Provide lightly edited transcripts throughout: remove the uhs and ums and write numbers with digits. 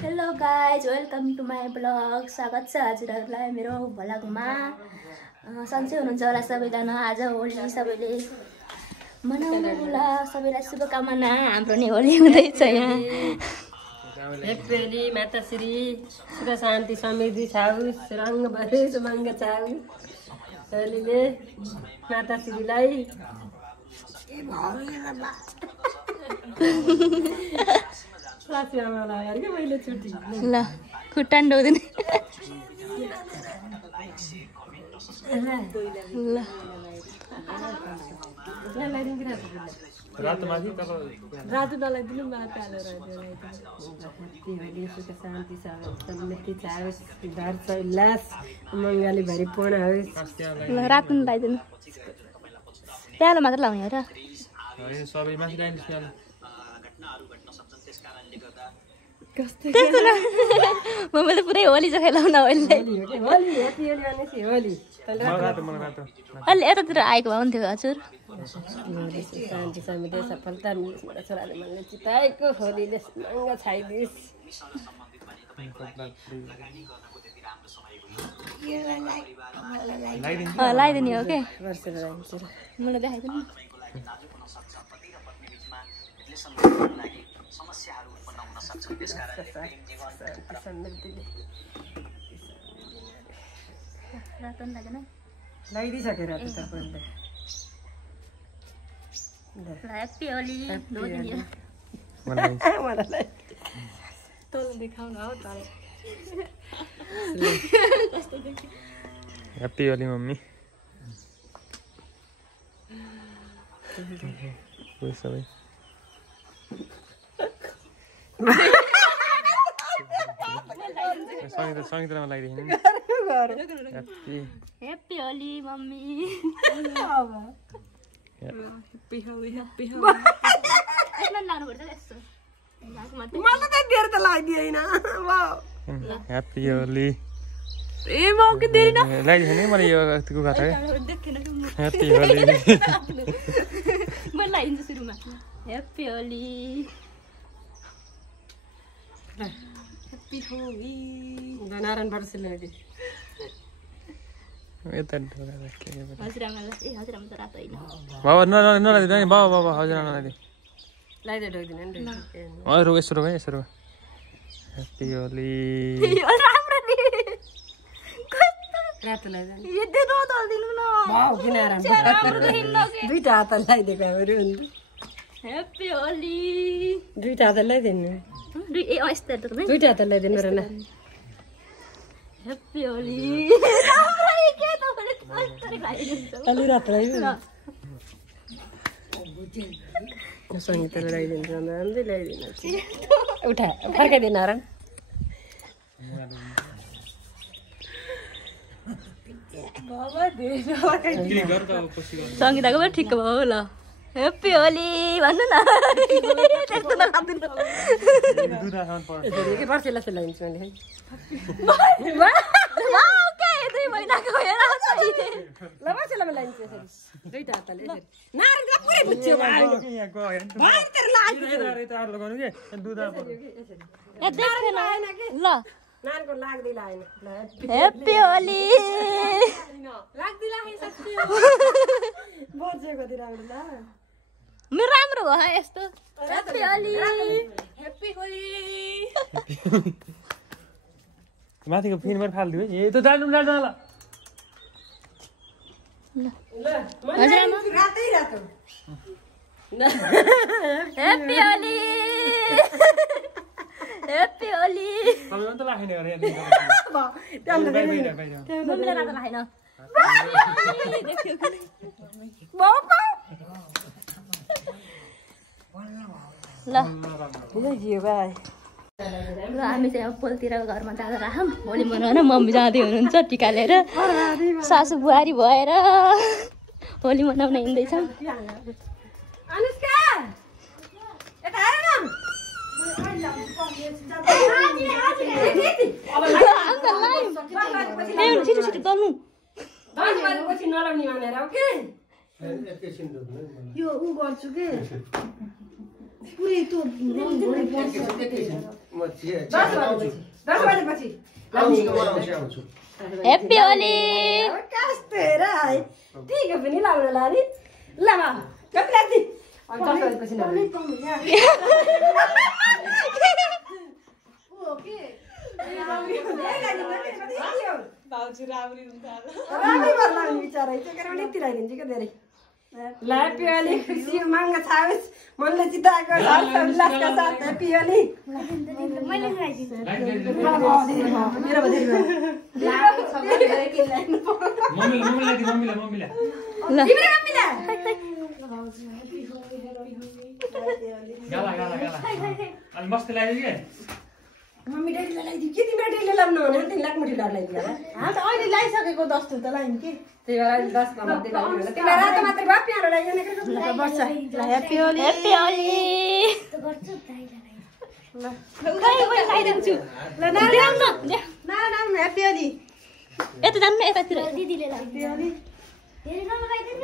Hello guys, welcome to my blog. स्वागत छ हजुरहरूलाई मेरो भ्लगमा। सन्चै हुनुहुन्छ होला सबैजना। आज होली सबैले मनाउनु होला। सबैलाई शुभकामना। हाम्रो नि होली हुँदैछ यहाँ। ह्याप्पी होली। माताश्री सुख शान्ति समृद्धि छाओस्, रङ्ग बढोस्, मङ्ग छाओस्। होलीले माताश्रीलाई ल खुट्टा डोदिन ल रातो नलाइदिनु माताले सुख शान्ति समृद्धि छाओस्, घर उल्लास मङ्गली भरि पूर्ण होस्। ल रातो लगाइदिनु। प्यालो मात्र लाउने हो र? मम्मीले पुरै होली चाहिँ खेलाउन अहिले यतातिर आएको भए हुन्थ्यो हजुर। शान्ति समृद्धि सफलता मेरो छोराले मलाई चिताएको होलीले मङ्ग छाइदियोस्। लगाइदिने हो के? मलाई देखाइदिनु। लगाइदिइसकेर happy Holi. Happy Holi mummy. सबै सङ्गीतमा लगाइदिनु। Happy Holi mummy. Happy Holi लगाइदिनु। लगाइदिनु मैले यो कुखुरा छ ह्याप्पी होली। मैले लगाइदिन्छु सुरुमा। ह्याप्पी होली। नारायण बर्सिले बाबा नलाइदिनु नि बाबा बाबा हजुर नलाइदिनु। लगाइदिनु यसो यसो ह्याप्पी होली। रातो दुईटा हात लगाइदिएको हाम्रो ह्याप्पी होली। दुईटा हात लगाइदिनु। दुईटा हात लगाइदिनु र न। ह्याप्पी होली। अलि रातो लगाइदिनु। सङ्गीतले लगाइदिन्छ राम्रै लगाइदिनु। उठा फर्काइदिनु नारायण। सङ्गीताको पनि ठिक भयो ल। ह्याप्पी होली भन्नु न। पर्सिला लगाइदिन्छु मैले। 2 महिनाको हेर ल पर्सिलामा लगाइदिन्छु यसरी दुईटा हातले यसरी। नारायणलाई पुरै बुझ्यो ल। नानको लाग्दै लागेन। ह्याप्पी होली। बजेको तिर राम्रो ल। मेरो राम्रो भयो यस्तो। ह्याप्पी होली। ह्याप्पी होली। माथिको फिनबाट फालिदियो है। त जानु ल रातै रातो। ह्याप्पी होली। ह्याप्पी होली। तपाईँ त राखेन अरे मम्मीले रातो राखेन। ल हामी चाहिँ अब पोलतिर घरमा जाँदा राखौँ होली मनाउन। मम्मी जाँदै हुनुहुन्छ टिका लिएर। सासू बुहारी भएर होली मनाउन हिँड्दैछौँ। छिटो छिटो चल्नु। नलाउने भनेर यो ऊ गर्छु के ह्याप्पी होली ठीक पनि लाउन लाने ल कति लाग्ने ह्याप्पी होली खुसी उमङ्ग छाओस् मनले चिताएको उल्लासका साथ ह्याप्पी होली मस्ती लाग्यो कि मम्मी ड्याडीलाई लगाइदियो के तिम्रो ड्याडीले लाउनु भने 3 लाख मुठी लगाइदियो त अहिले लगाइसकेको 10 त लाइन के त्यही भएर 10 मात्रै लगाइदियो तिम्रो रात मात्रै भयो प्यारो लगाइदिने के बर्छ ल ह्याप्पी होली ह्याप्पी होली ल खै मैले खाइदिन्छु ल न ह्याप्पी होली यता जान्न यतातिर दिदीले ह्याप्पी होली धेरै नलगाइदिन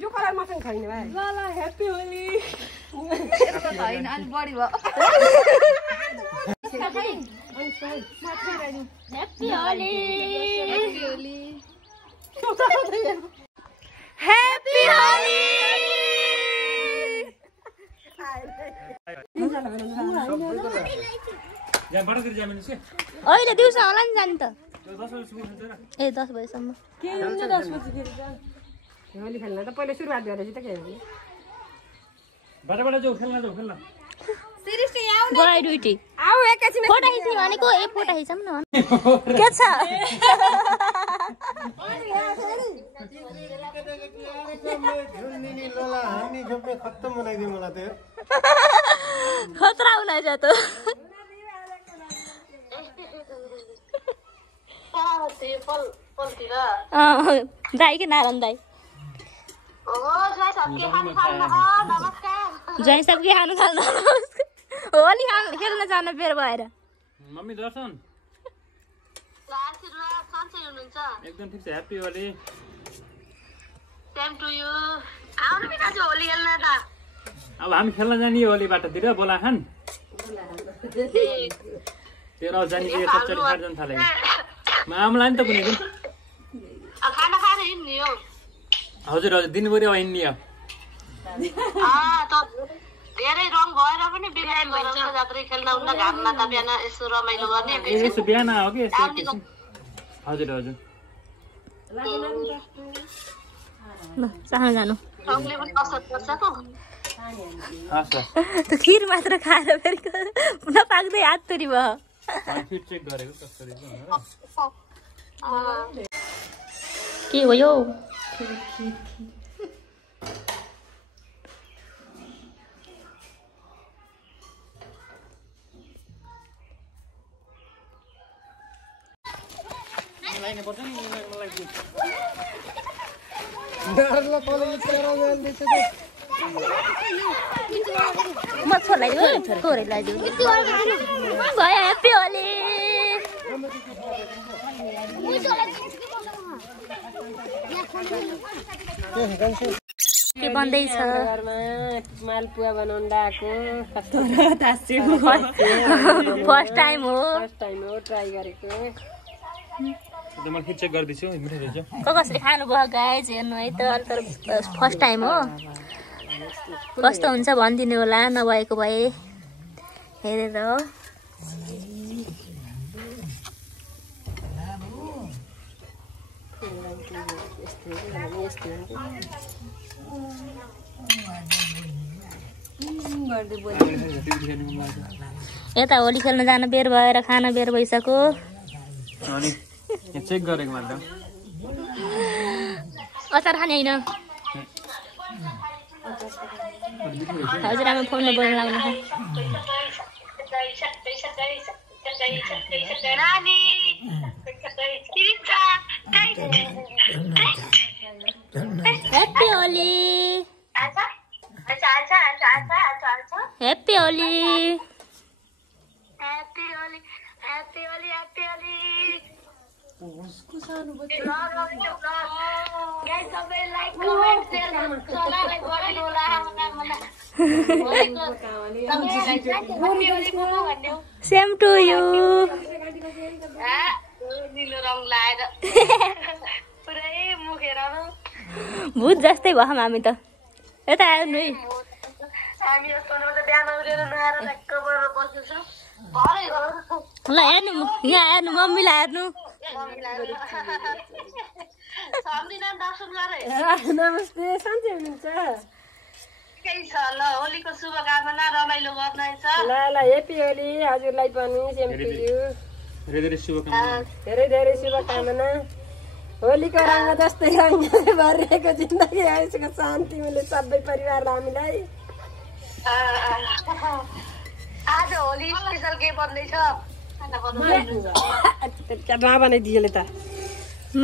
यो कलर मसँग छैन भाइ ल ह्याप्पी होली हैन अनि बढी भयो ह्याप्पी होली ह्याप्पी होली अहिले दिउँसो होला नि जानु त ए 10 बजेसम्म के हुन्छ 10 बजे फेरि होली खेल्न त पहिले सुरुवात गरेपछि त के हुन्छ बाटाबाट जाऊ खेल्न सिरियसली आउ गए ड्युटी आऊ एकैछिन फोटो खिच्ने भनेको ए फोटो खिचौँ न के छ खतरा हुँदैछ त दाई के नारायण दाई ज्वाइँ सबके खानु खानु होली खेल्न जान बेर भएर मम्मी दर्शन एकदम ठिक छ happy Holi same to you आउनु नि दाजु होली खेल्न त अब हामी खेल्न जाने होली बाटोतिर बोला खान तेरो जाने के सबचोटि खाट जान थाले आमलाई नि त कुनै दिन खाना खाएर हिँड्ने हो हजुर दिनभरि अब हिँड्ने हो त धेरै रङ भएर पनि बिहान भइन्छ जात्रै खेल्न उन्न घाममा त बिहान यसो रमाइलो गर्ने यसो बिहान हो कि यसो एकैछिन हजुर ल सानो जानु रङले पनि असर गर्छ त हस् त्यो खिर मात्र खाएर फेरि नपाक्दै हात तुरी भयो फिट चेक गरेको कसरी के हो यो म छोरालाई छोरीलाई भयो ह्याप्पी होली के बन्दैछ मालपुवा बनाउन आएको फर्स्ट टाइम हो ट्राई गरेको म फिट चेक गर्दैछु मिठो रहेछ कसरी खानुभयो गाइज हेर्नु है त तर फर्स्ट टाइम हो कस्तो हुन्छ भनिदिनु होला नभएको भए हेरेर यता होली खेल्न जान बेर भएर खाना बेर भइसक्यो अनि चेक गरेको मात्र अचार खाने होइन हजुरआमा फोनमा बोल्न लाग्नु Happy Holi. Happy Holi. Same to you. भूत जस्तै भयो हामी त यता आउनु है ल हेर्नु यहाँ हेर्नु मम्मीलाई हेर्नु नमस्ते सन्चै हुनुहुन्छ होलीको शुभकामना रमाइलो गर्नेछ ल ल हेप्पी होली हजुरलाई पनि सेम टु यु धेरै धेरै शुभकामना होलीको रङ जस्तै रङ भरिएको जिन्दगी आइसक्यो शान्ति मिले सबै परिवारलाई हामीलाई आज होली स्पेशल के बन्दैछ बनाइदिएले त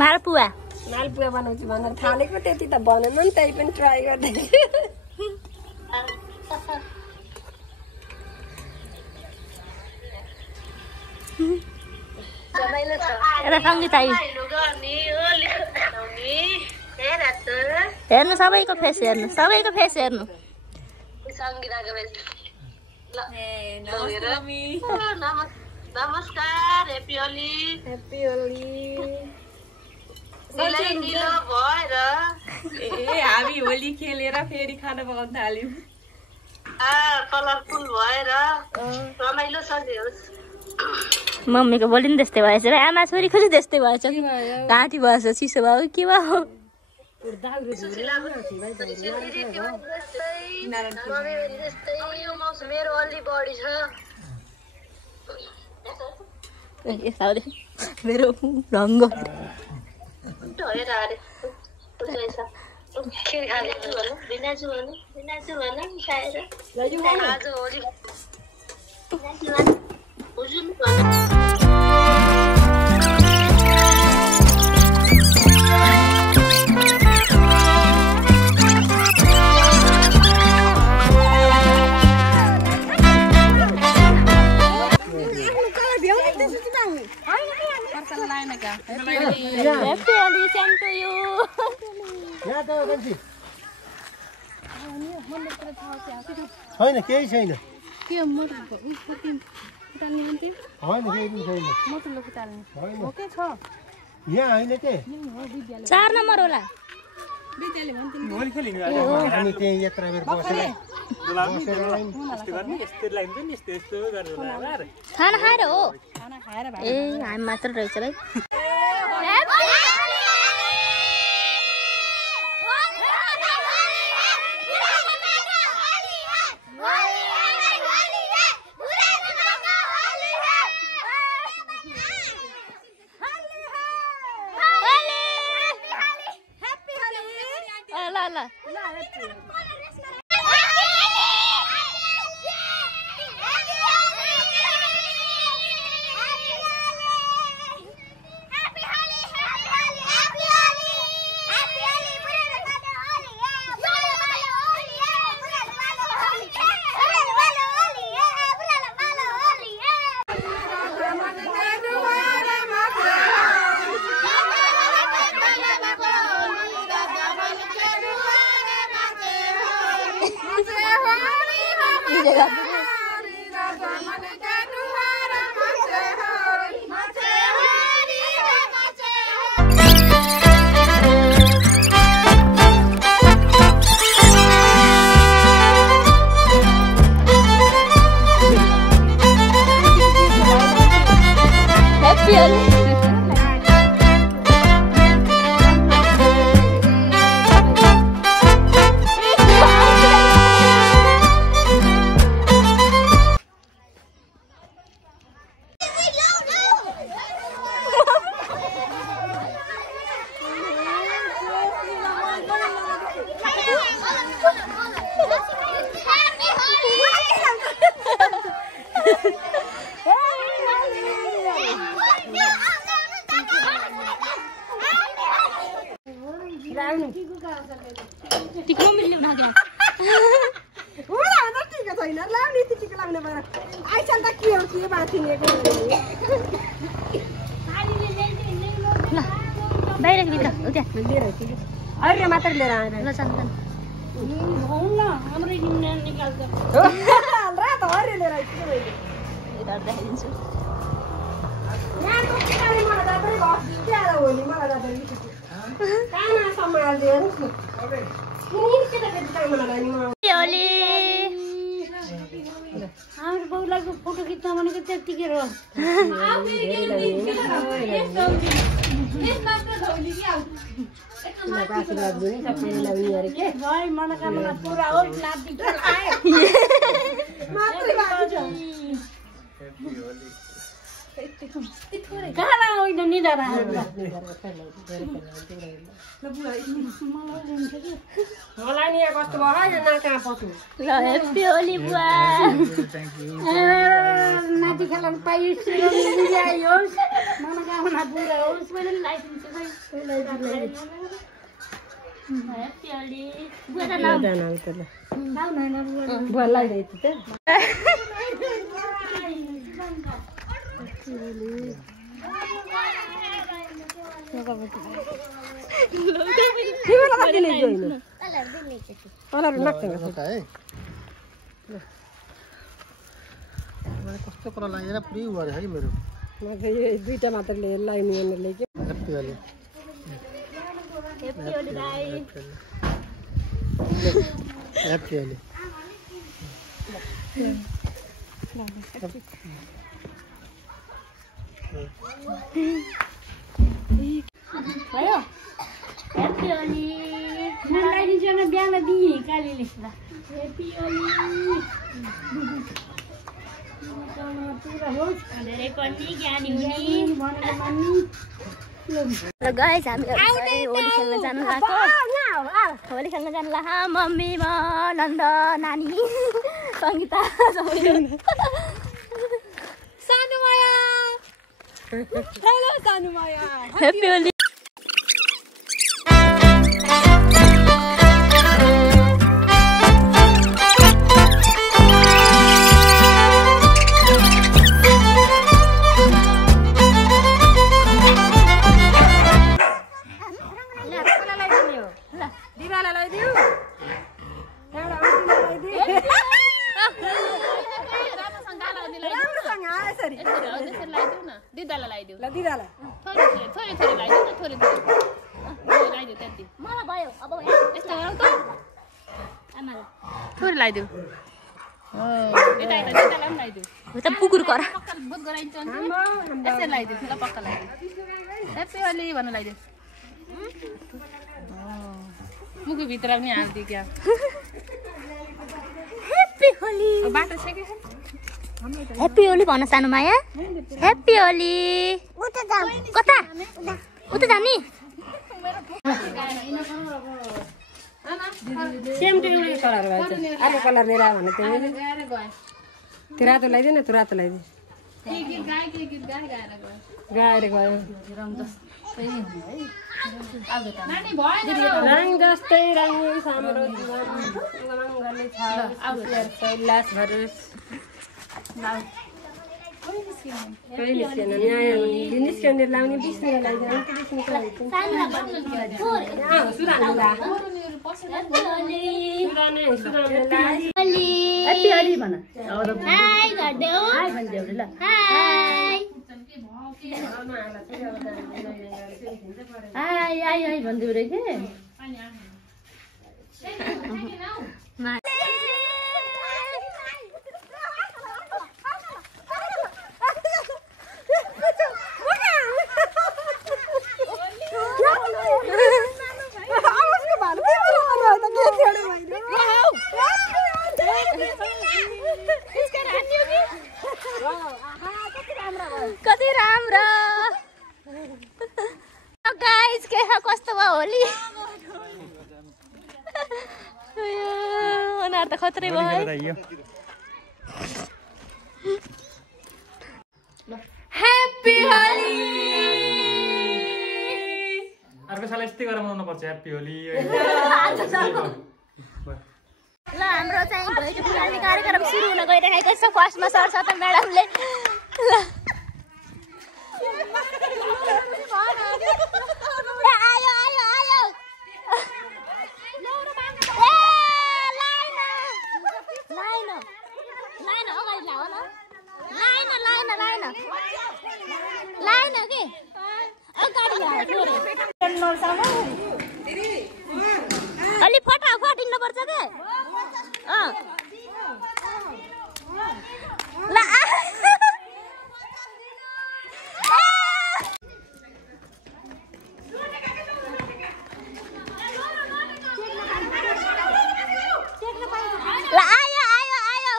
मालपुवा मालपुवा बनाउँछु भनेर थालेको त्यति त बनेन नि त्यही पनि ट्राई गर्दै यता सङ्गीता हेर्नु सबैको फेस हेर्नु नमस्कार हेप्पी होली निलो भएर हामी होली खेलेर फेरि खाना पकाउन थाल्यौँ कलरफुल भएर रमाइलो सजियोस् मम्मीको बोली नि त्यस्तै भएछ र आमा छोरी खोजी त्यस्तै भएछ घाँटी भएछ चिसो भयो के भयो मेरो अलि बढी छ मेरो रङ्ग Happy Holi, same to you. छैन केही छैन यहाँ होइन के 4 नम्बर होला हामी त्यही यत्रा बेर खाना खाएर हो ए हामी मात्र रहेछ भाइ सामने भएर आइसन त के हो के बाँचिनेको ल बाहिर भित्र उता लिएर अहिले मात्र लिएर आएर ल सन्तान रात हरियो लिएर आइसक्यो मैले यता देखाइदिन्छु यहाँ त किनभने मलाई दादाले घस दिन्छ हो नि मलाई दादाले कामा सम्हाल्दियो पियोली हाम्रो बाउलाई फोटो खिच्न भनेको त्यतिकै हो भाइ मनोकामना पुरा होस् नाति कहाँ होइन निधारा मलाई नि यहाँ कस्तो भयो न कहाँ पस्नु ल ह्याप्पी होली बुवा नाति खेलाउनु पाइयोस् ल्याइयोस् मनोकामना पुरा होस् मैले लाइदिन्छु ह्याप्पी होली बुवा त नाम बुवा लगाइदिएको थियो कस्तो कुरा लागेर पुरै गरे है मेरो दुईटा मात्र लिएर लगाइने के ह्याप्पी होली ह्याप्पी होली दाइ ह्याप्पी होली भयो ह्याप्पी होली लगाइदिन्छु न बिहान दिएँ कालीले ह्याप्पी होली पुरा होस् धेरै पनि ज्ञानी हुने भनेर मान्नु र गाइस हामी होली खेल्न जानु लाग्यो होली खेल्न जानु लाग्यो मम्मी म नन्द नानी सङ्गीता सानो माया हेलो सानो माया ह्याप्पी होली उता पुकुर कर मुखी भित्र पनि हाल्दियो क्या ह्याप्पी होली ह्याप्पी होली भन सानो माया ह्याप्पी होली कता उता जाने सेम टु एउटै कलर भएछ अर्को कलर लिएर आयो भने त्यो रातो लगाइदियो न त्यो रातो लगाइदियो गाएर गयो रङ जस्तै रङ्गी साम्रो गर्ने छ उल्लास भरोस् कहिले निस्केन निस्केन लाउने बिस्नेर लगाइदियो ह्याप्पी होली भन हाय गर्देऊ हाय भन्देऊ ल हाय हाय हाय हाय भन्देऊ रे के कति राम्रो गाइस के कस्तो भयो होली उनीहरू त खत्रै भयो ह्याप्पी होली अर्को साल यस्तै गरेर मनाउनु पर्छ ह्याप्पी होली ल हाम्रो चाहिँ भोइस फुलाउने कार्यक्रम सुरु हुन गइरहेको छ। फर्स्टमा सरस्वती म्याडमले आयो आयो आयो लाइन लाइन अगाडि लाऊ न लाइन लाइन लाइन लाइन के अगाडि ल्याऊ अलि फटाफट हिँड्नुपर्छ के ला आयो आयो आयो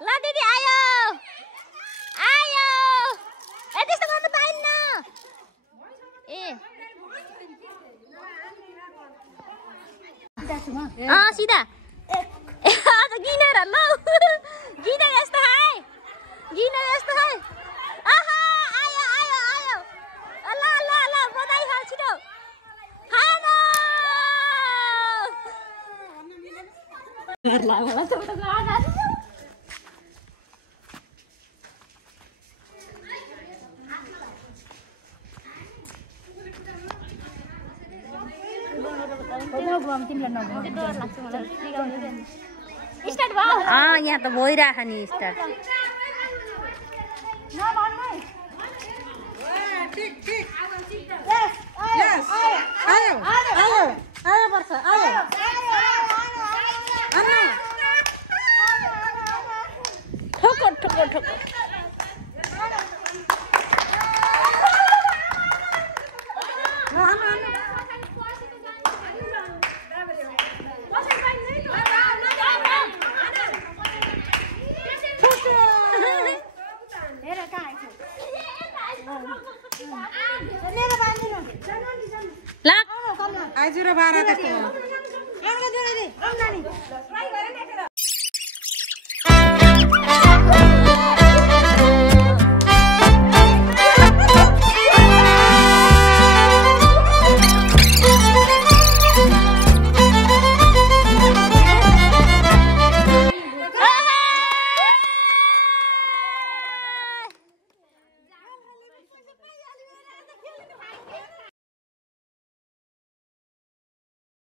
ल दिदी आयो आयो ए त्यस्तो गर्नु पाइन्न ए सीधा आज गिनेर ल गिने यस्तो है आहा आयो आयो आयो ल ल ल बधाई खाऊ छिटो खानु यहाँ त भइरहेछ नि स्टार्ट ठोकर ठोकर ठोकर आज र 12 तक